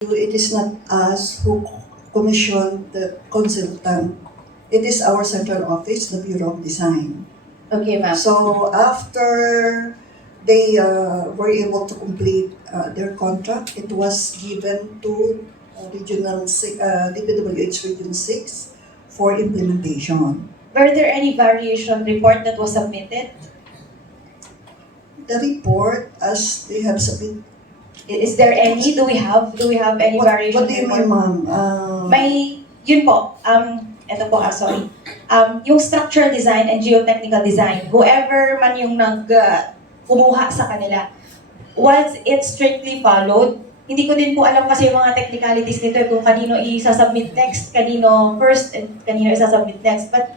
It is not us who commissioned the consultant. It is our central office, the Bureau of Design. Okay, ma'am. So after they were able to complete their contract, it was given to DPWH Region 6 for implementation. Were there any variation report that was submitted? The report, as they have submitted. Is there any? Do we have any variation What do you report? mean, ma'am? May, yun po, eto po, sorry. Yung structural design and geotechnical design, whoever man yung kumuha sa kanila, was it strictly followed? Hindi ko din po alam kasi yung mga technicalities nito, kung kanino i-submit next, kanino first, and kanino i-submit next. But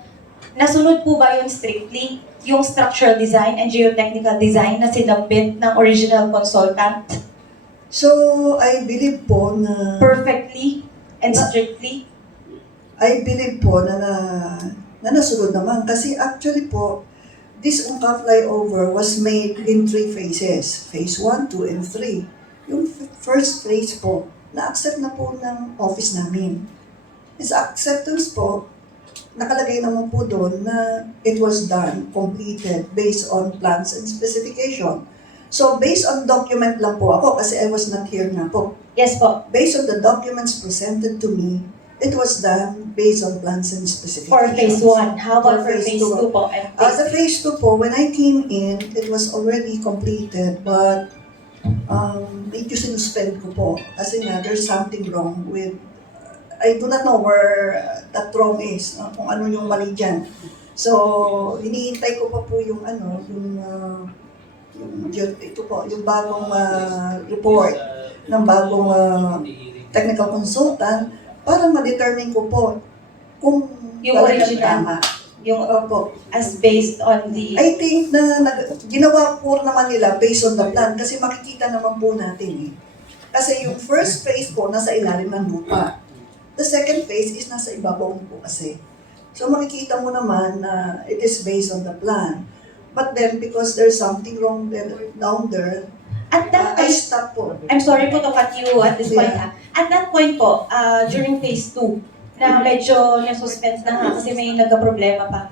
nasunod po ba yun strictly? Yung structural design and geotechnical design na sinabit ng original consultant? So, I believe po na... Perfectly and strictly? I believe po na nasunod naman. Kasi actually po, this Ungka Flyover was made in 3 phases. Phase 1, 2, and 3. Yung first phase po, na-accept na po ng office namin. This acceptance po, nakalagay naman po doon na it was done, completed, based on plans and specification. So, based on document lang po ako, kasi I was not here na po. Yes po. Based on the documents presented to me, it was done based on plans and specifications. For phase 1. How about for phase 2 po? The phase 2 po, when I came in, it was already completed, but medyo sinuspend ko po. Kasi nga, there's something wrong with, I do not know where that wrong is, kung ano yung mali dyan. So, hinihintay ko pa po yung ito po, yung bagong report ng bagong technical consultant para ma-determine ko po kung yung original, tama. yung Opo. as based on the... I think na ginawa po naman nila based on the plan kasi makikita naman po natin eh. Kasi yung first phase po nasa ilalim ng lupa. The second phase is nasa ibabaw po kasi. So makikita mo naman na it is based on the plan. But then, because there's something wrong down there, At that I point, stop po. I'm sorry po to cut you at this point ha. At that point po, during phase 2, na medyo na-suspense na nga kasi may nagka-problema na.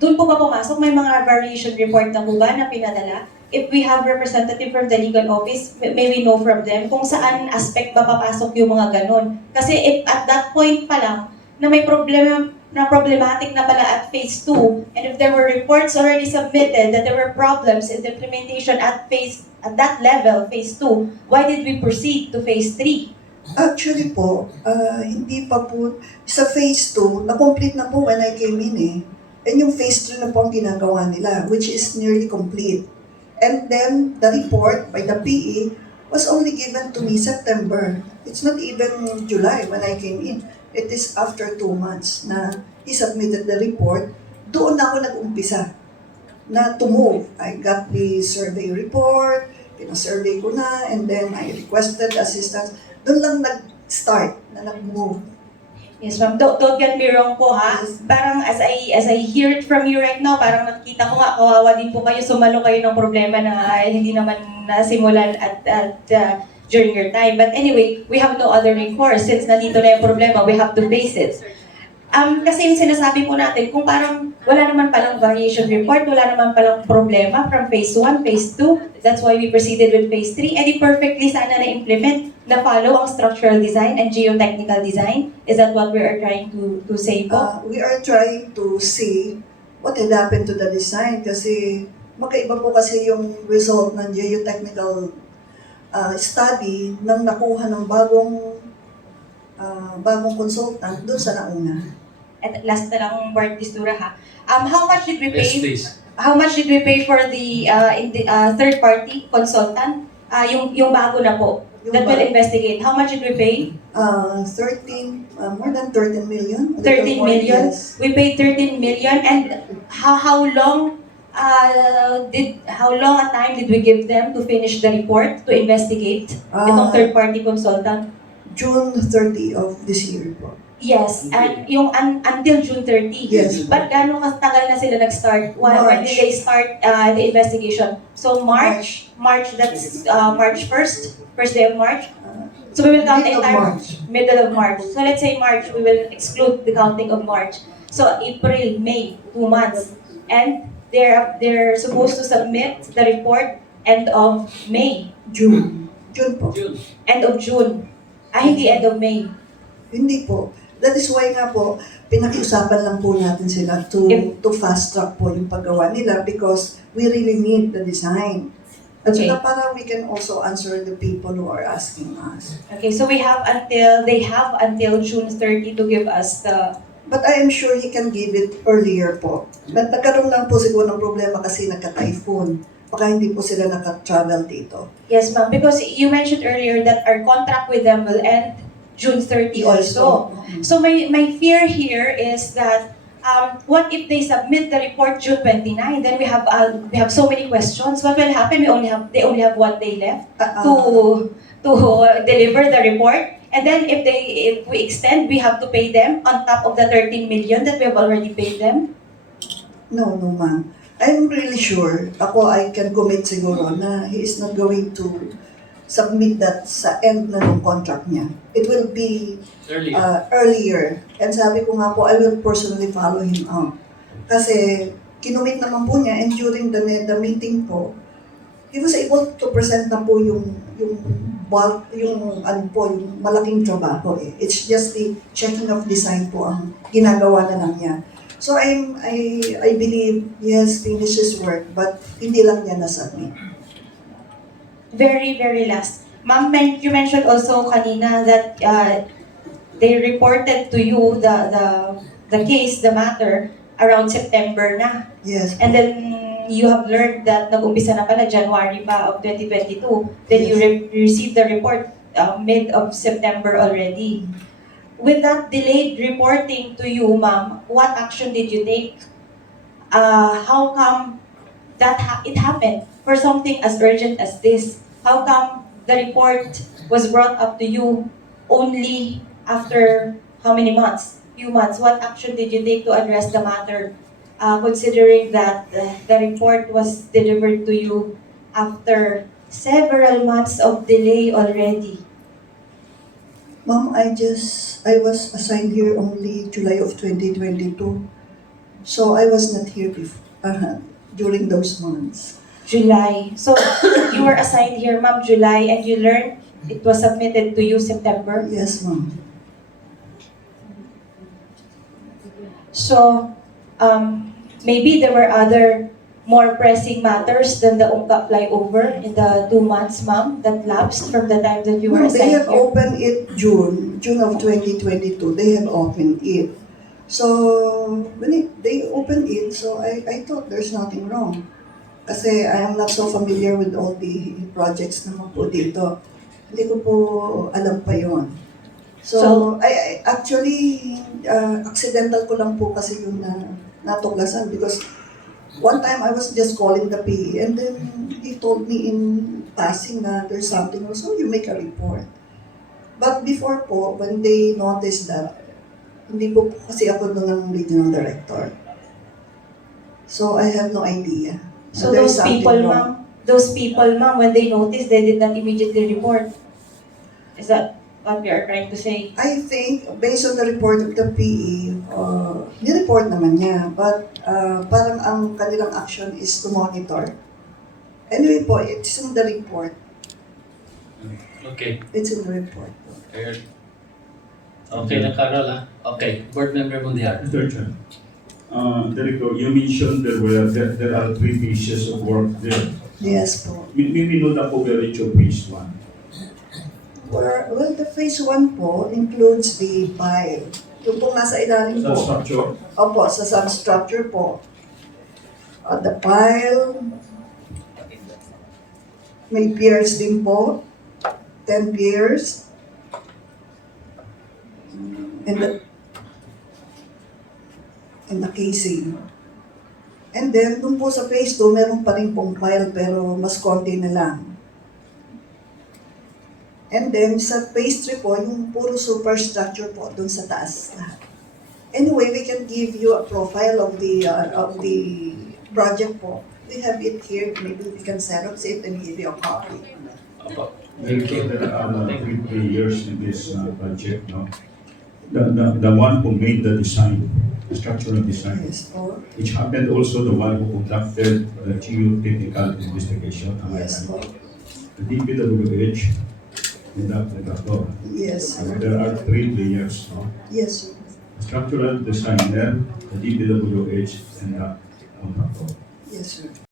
Doon po ba pumasok? May mga variation report na po ba na pinadala? If we have representative from the legal office, may we know from them kung saan aspect ba papasok yung mga ganon. Kasi if at that point pa lang, na may problematic na pala at phase 2, and if there were reports already submitted that there were problems in the implementation at that level, phase 2, why did we proceed to phase 3? Actually po, hindi pa po, sa phase 2, na-complete na po when I came in eh. And yung phase 3 na po ang ginagawa nila, which is nearly complete. And then, the report by the PE was only given to me September. It's not even July when I came in. It is after 2 months na he submitted the report. Doon na ako nag-umpisa na to move. I got the survey report, pina-survey ko na, and then I requested assistance. Doon lang nag-start na nag-move. Yes, ma'am. Don't get me wrong po ha. Parang as I hear it from you right now, parang nakita ko nga kawawa din po kayo, sumalo kayo ng problema na hindi naman nasimulan at during your time. But anyway, we have no other recourse. Since nandito na yung problema, we have to face it. Kasi yung sinasabi po natin, kung parang wala naman palang variation report, wala naman palang problema from phase 1, phase 2, that's why we proceeded with phase 3, edi perfectly sana na-implement, na-follow ang structural design and geotechnical design. Is that what we are trying to say po? We are trying to see what had happened to the design kasi magkaiba po kasi yung result ng geotechnical study nang nakuha ng bagong consultant doon sa nauna. At last na lang word distura ha. How much did we pay? Yes, please. How much did we pay for the third party consultant? Yung bago na po that will investigate. How much did we pay? More than 13 million. 13 million. Yes. We paid 13 million, and how long a time did we give them to finish the report, to investigate itong third party consultant? June 30 of this year po. Yes, and yung until June 30. Yes. But gano'ng katagal na sila nag-start? When March. did they start the investigation? So March, that's March 1st, first day of March. So we will count Middle of entire March. middle of March. So let's say March, we will exclude the counting of March. So April, May, 2 months. And they're supposed to submit the report end of May, June. June po. end of June. Hindi end of May. Hindi po. That is why nga po, pinakiusapan lang po natin sila to fast track po yung paggawa nila because we really need the design. At Okay. saka para we can also answer the people who are asking us. Okay, so they have until June 30 to give us the... But I am sure he can give it earlier po. But nagkaroon lang po siguro ng problema kasi nagka-typhoon. Baka hindi po sila naka-travel dito. Yes, ma'am, because you mentioned earlier that our contract with them will end June 30 also. So my fear here is that what if they submit the report June 29? Then we have so many questions. What will happen? They only have 1 day left to deliver the report. And then if we extend, we have to pay them on top of the 13 million that we have already paid them. No, ma'am. I'm really sure, I can commit siguro na he is not going to submit that sa end na ng contract niya. It will be earlier. And sabi ko nga po, I will personally follow him out. Kasi kinumit naman po niya and during the meeting po, he was able to present na po yung malaking trabaho eh. It's just the checking of design po ang ginagawa na lang niya. So I believe he has finished his work but hindi lang niya nasubmit. Very, very last. Ma'am, you mentioned also kanina that they reported to you the case, the matter, around September na. Yes. And then you have learned that nag-umpisa na pala January pa of 2022. Then Yes. you received the report mid of September already. With that delayed reporting to you, ma'am, what action did you take? How come that it happened for something as urgent as this? How come the report was brought up to you only after how many months? Few months. What action did you take to address the matter, considering that the report was delivered to you after several months of delay already? Ma'am, I was assigned here only July of 2022. So I was not here before, during those months. July. So you were assigned here, ma'am, July, and you learned it was submitted to you September? Yes, ma'am. So maybe there were other more pressing matters than the Ungka Flyover in the 2 months, ma'am, that lapsed from the time that you were No, they assigned have here? opened it June of 2022. They have opened it. So when they opened it, so I thought there's nothing wrong. Kasi I am not so familiar with all the projects naman po dito. Hindi ko po alam pa yon. So I actually, accidental ko lang po kasi yung natuklasan because one time I was just calling the PE and then he told me in passing na there's something, so you make a report. But before po, when they noticed that, hindi po kasi ako doon ng Regional Director. So I have no idea. So There's those something people, ma'am, when they noticed, they did not immediately report. Is that what we are trying to say? I think, based on the report of the PE, ni-report naman niya, but parang ang kanilang action is to monitor. Anyway po, it's in the report. Okay. It's in the report. Okay na, Carol, ha? Okay. Board Member Mundiar. Mr. Chair, Director, you mentioned there are 3 phases of work there. Yes po. May minute ako diretso phase 1. Well, the phase 1 po includes the pile. Yung pong nasa ilalim Sa po. structure, Opo, sa substructure po. The pile, may piers din po. 10 piers. And the casing. And then, dun po sa phase 2, meron pa rin pong pile pero mas konti na lang. And then sa phase 3 po, yung puro superstructure po dun sa taas lahat. Anyway, we can give you a profile of the project po. We have it here. Maybe we can xerox it and give you a copy. Opo. Director, there are three players in this project, no? The one who made the design, the structural design, Yes po. which happened also the one who conducted the geotechnical investigation. Am I Yes po. right? The DPWH and the contractor. Yes So sir. there are three players, no? Yes sir. The structural designer, the DPWH, and the contractor. Yes sir.